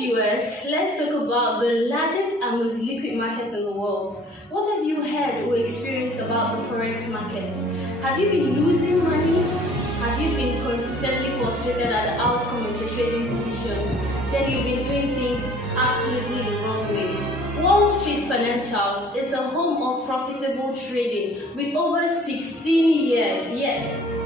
viewers, let's talk about the largest and most liquid market in the world. What have you heard or experienced about the Forex market? Have you been losing money? Have you been consistently frustrated at the outcome of your trading decisions? Then you've been doing things absolutely the wrong way. Wallstreet Financials is a home of profitable trading with over 16 years,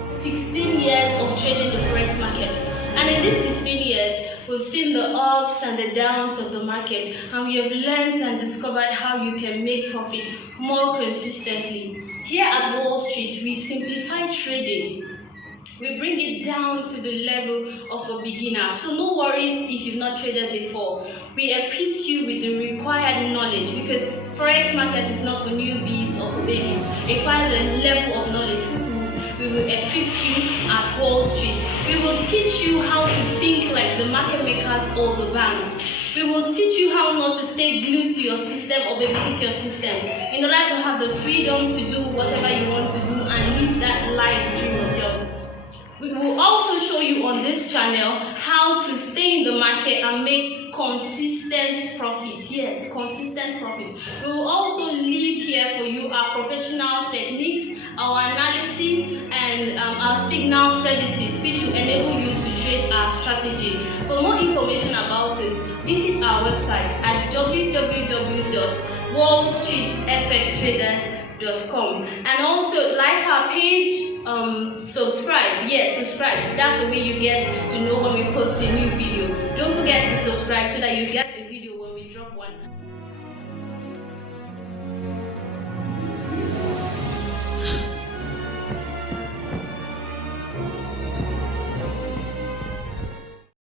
16 years of trading the Forex market. And in these 16 years, we've seen the ups and the downs of the market, and we have learned and discovered how you can make profit more consistently. Here at Wall Street, we simplify trading. We bring it down to the level of a beginner. So no worries if you've not traded before. We equipped you with the required knowledge, because Forex market is not for newbies or for babies. It requires a level of knowledge. We will equip you at Wall Street. We will teach you how to think like the market makers or the banks. We will teach you how not to stay glued to your system or babysit your system, in order to have the freedom to do whatever you want to do and live that life dream of yours. We will also show you on this channel how to stay in the market and make consistent profits. Yes, consistent profits. We will also leave here for you our professional techniques, our analysis, and our signal services, which will enable you to trade our strategy. For more information about us, visit our website at www.wallstreetfxtraders.com, and also like our page, subscribe. Yes, subscribe. That's the way you get to know when we post a new video. Don't forget to subscribe so that you get